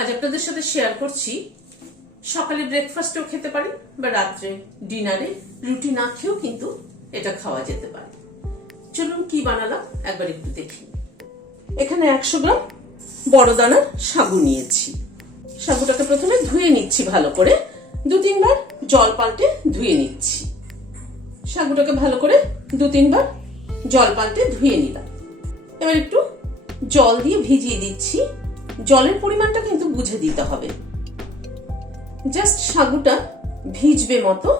আজ আপনাদের সাথে শেয়ার করছি সকালে ব্রেকফাস্টেও খেতে পারেন বা রাত্রে ডিনারে রুটি না খেয়েও কিন্তু এটা খাওয়া যেতে পারে। চলুন কি বানালাম একবার একটু দেখি। এখানে 100 গ্রাম বড় দানার সাগু নিয়েছি। সাগুটাকে প্রথমে ধুয়ে নিচ্ছি ভালো করে, 2-3 বার জল পাল্টে ধুয়ে নিচ্ছি। সাগুটাকে ভালো করে 2-3 বার জল পাল্টে ধুয়ে নিলাম। এবার একটু জল দিয়ে ভিজিয়ে দিচ্ছি। জলের পরিমাণটা কিন্তু বুঝে দিতে হবে, জাস্ট সাগুটা ভিজবে মতো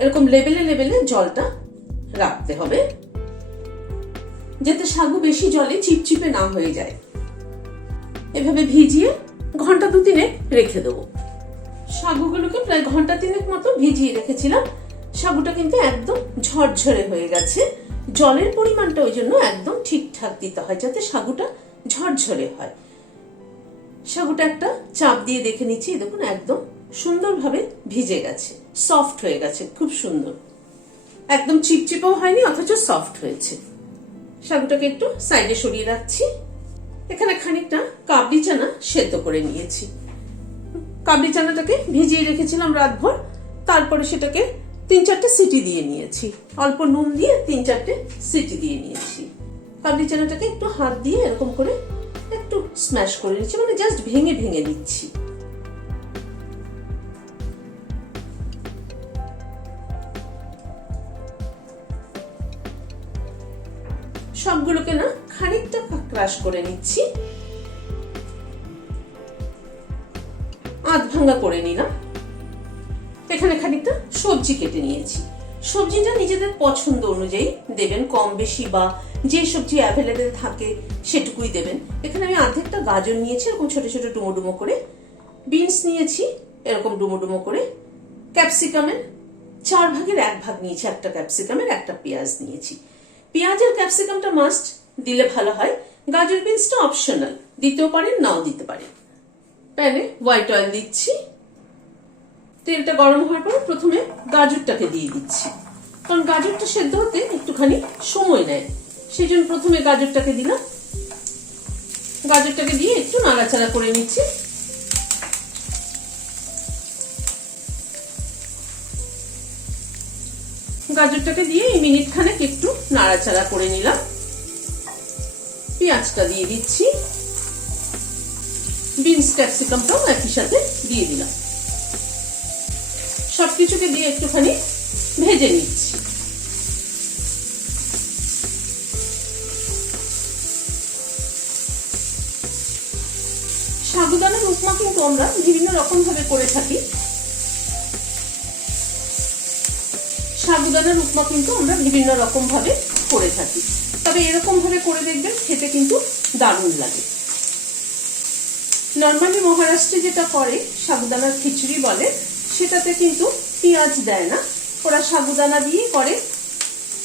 এরকম লেভেলে লেভেলে জলটা রাখতে হবে, যাতে সাগু বেশি জলে চিপচিপে না হয়ে যায়। এভাবে ভিজিয়ে ঘন্টা 2-3 রেখে দেবো। সাগুগুলোকে প্রায় ঘন্টা 3 মতো ভিজিয়ে রেখেছিলাম। সাগুটা কিন্তু একদম ঝরঝরে হয়ে গেছে। জলের পরিমাণটা ওই জন্য একদম ঠিকঠাক দিতে হয়, যাতে সাগুটা ঝরঝরে হয়। সাগুটা একটা চাপ দিয়ে দেখে নিচ্ছি, দেখুন একদম সুন্দরভাবে ভিজে গেছে, সফট হয়ে গেছে, খুব সুন্দর, একদম চিপচিপেও হয়নি অথচ সফট হয়েছে। সাগুটাকে একটু সাইডে সরিয়ে রাখছি। এখানে খানিকটা কাবলি চানা সেদ্ধ করে নিয়েছি। কাবলি চানাটাকে ভিজিয়ে রেখেছিলাম রাতভর, তারপরে সেটাকে 3-4টে সিটি দিয়ে নিয়েছি। অল্প নুন দিয়ে 3-4টে সিটি দিয়ে নিয়েছি। কাবলি চানাটাকে একটু হাত দিয়ে এরকম করে একটু স্ম্যাশ করে নিচ্ছি, মানে জাস্ট ভেঙে ভেঙে নিচ্ছি। সবগুলোকে না খানিকটা ক্রাশ করে নিচ্ছি, আধ ভাঙা করে নিলাম। এখানে খানিকটা সবজি কেটে নিয়েছি। সবজিটা নিজেদের পছন্দ অনুযায়ী দেবেন, কম বেশি বা যে সবজি অ্যাভেলেবেল থাকে সেটুকুই দেবেন। এখানে আমি অর্ধেকটা গাজর নিয়েছি এরকম ছোট ছোট ডুমো ডুমো করে, বিনস নিয়েছি এরকম ডুমো ডুমো করে, ক্যাপসিকামের 4 ভাগের 1 ভাগ নিয়েছি, একটা ক্যাপসিকামের একটা পেঁয়াজ নিয়েছি। পেঁয়াজের ক্যাপসিকামটা মাস্ট দিলে ভালো হয়, গাজর বিনসটা অপশনাল, দিতেও পারেন নাও দিতে পারেন। প্যানে হোয়াইট অয়েল দিচ্ছি। তেলটা গরম হওয়ার পর প্রথমে গাজরটাকে দিয়ে দিচ্ছি, কারণ গাজরটা সেদ্ধ হতে একটুখানি সময় নেয়, সেই জন্য প্রথমে গাজরটাকে দিলাম। গাজরটাকে দিয়ে একটু নাড়াচাড়া করে নিচ্ছি। গাজরটাকে দিয়ে এই মিনিট খানেক একটু নাড়াচাড়া করে নিলাম। পেঁয়াজটা দিয়ে দিচ্ছি, বিনস ক্যাপসিকামটাও একই সাথে দিয়ে দিলাম। সবকিছুকে দিয়ে একটুখানি ভেজে নিচ্ছি। সাগুদানার উপমা কিন্তু আমরা বিভিন্ন রকম ভাবে করে থাকি। সাগুদানার উপমা কিন্তু আমরা বিভিন্ন রকম ভাবে করে থাকি, তবে এরকম ভাবে করে দেখবেন খেতে কিন্তু দারুণ লাগে। নর্মালি মহারাষ্ট্রে যেটা করে সাগুদানার খিচুড়ি বলে, সেটাতে কিন্তু পেঁয়াজ দেয় না, ওরা সাগুদানা দিয়ে করে,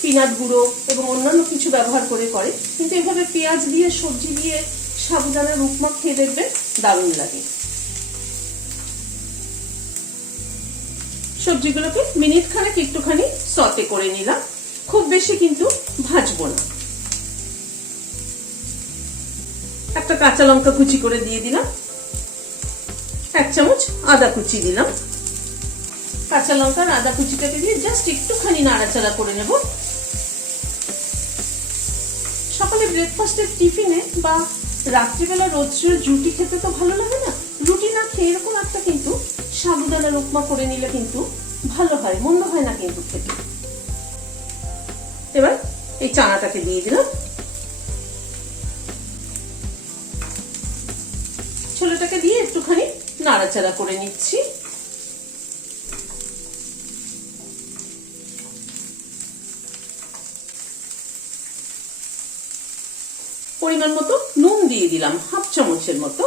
পিনাট গুঁড়ো এবং অন্যান্য কিছু ব্যবহার করে করে। কিন্তু এভাবে পেঁয়াজ দিয়ে সবজি দিয়ে সাগুদানার উপমা খেয়ে দেখবেন দারুণ লাগে। সবজিগুলোকে মিনিট খানেক একটুখানি সতে করে নিলাম, খুব বেশি কিন্তু ভাজবো না। একটা কাঁচা লঙ্কা কুচি করে দিয়ে দিলাম, 1 চামচ আদা কুচি দিলাম। কাঁচা লঙ্কা আর আদা কুচিটাকে দিয়ে জাস্ট একটুখানি নাড়াচাড়া করে নেব। সকালে ব্রেকফাস্টের টিফিনে বা রাত্রিবেলা রোজ রোজ রুটি খেতে তো ভালো লাগে না, রুটি না খেয়ে এরকম একটা কিন্তু সাগুদানার উপমা করে নিলে কিন্তু ভালো হয়, মন্দ হয় না কিন্তু খেতে। এবার এই চানাটাকে দিয়ে দিলাম, ছোলাটাকে দিয়ে একটুখানি নাড়াচাড়া করে নিচ্ছি। পরিমাণ মতো নুন দিয়ে দিলাম, 1/2 চামচের মতো।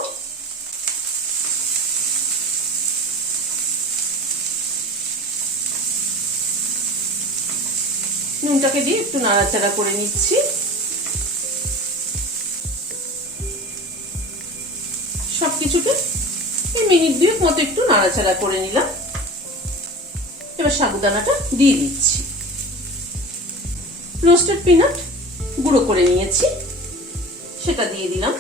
নুনটাকে দিয়ে একটু নাড়াচাড়া করে নিচ্ছি। সবকিছুকে এই মিনিট 2 মতো একটু নাড়াচাড়া করে নিলাম। এবার সাগুদানাটা দিয়ে দিচ্ছি। রোস্টেড পিনাট গুঁড়ো করে নিয়েছি, সেটা দিয়ে দিলাম।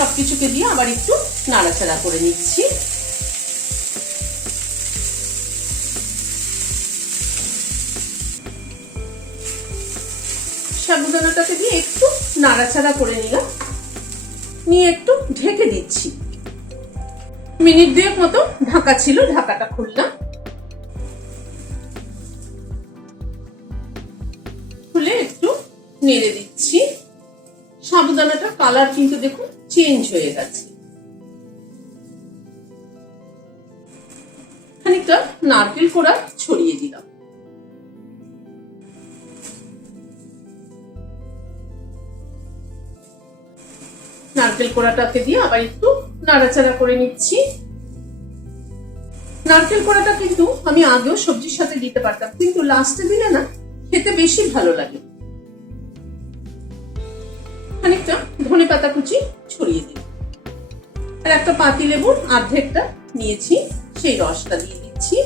সবকিছুকে দিয়ে আবার একটু নাড়াচাড়া করে নিচ্ছি। সাবুদানাটাকে দিয়ে একটু নাড়াচাড়া করে নিলাম, নিয়ে একটু ঢেকে দিচ্ছি। মিনিট 2 মতো ঢাকা ছিল, ঢাকাটা খুললাম। খুলে একটু নেড়ে দিচ্ছি। সাবুদানাটা কালার কিন্তু দেখুন চেঞ্জ হয়ে গেছে। খানিকটা নারকেল কোড়া ছড়িয়ে দিলাম। নারকেল কোড়াটাকে দিয়ে আবার একটু নাড়াচাড়া করে নিচ্ছি। নারকেল কোড়াটা কিন্তু আমি আগেও সবজির সাথে দিতে পারতাম, কিন্তু লাস্টে দিলে না খেতে বেশি ভালো লাগে। খানিকটা ধনেপাতা কুচি ছড়িয়ে দিই। আর একটা পাতিলেবুর অর্ধেকটা নিয়েছি, সেই রসটা দিয়ে দিচ্ছি।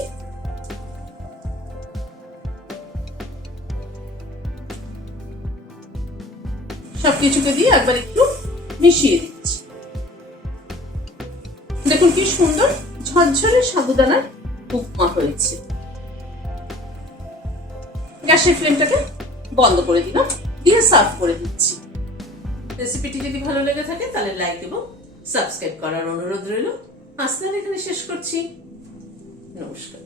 সবকিছুকে দিয়ে একবার একটু মিশিয়ে দিচ্ছি। দেখুন কি সুন্দর ঝরঝরে সাবুদানার উপমা হয়েছে। গ্যাসের ফ্লেমটাকে বন্ধ করে দিলাম, দিয়ে সার্ভ করে দিচ্ছি। রেসিপিটি যদি ভালো লেগে থাকে তাহলে লাইক এবং সাবস্ক্রাইব করার অনুরোধ রইল। আজ তাহলে এখানে শেষ করছি। নমস্কার।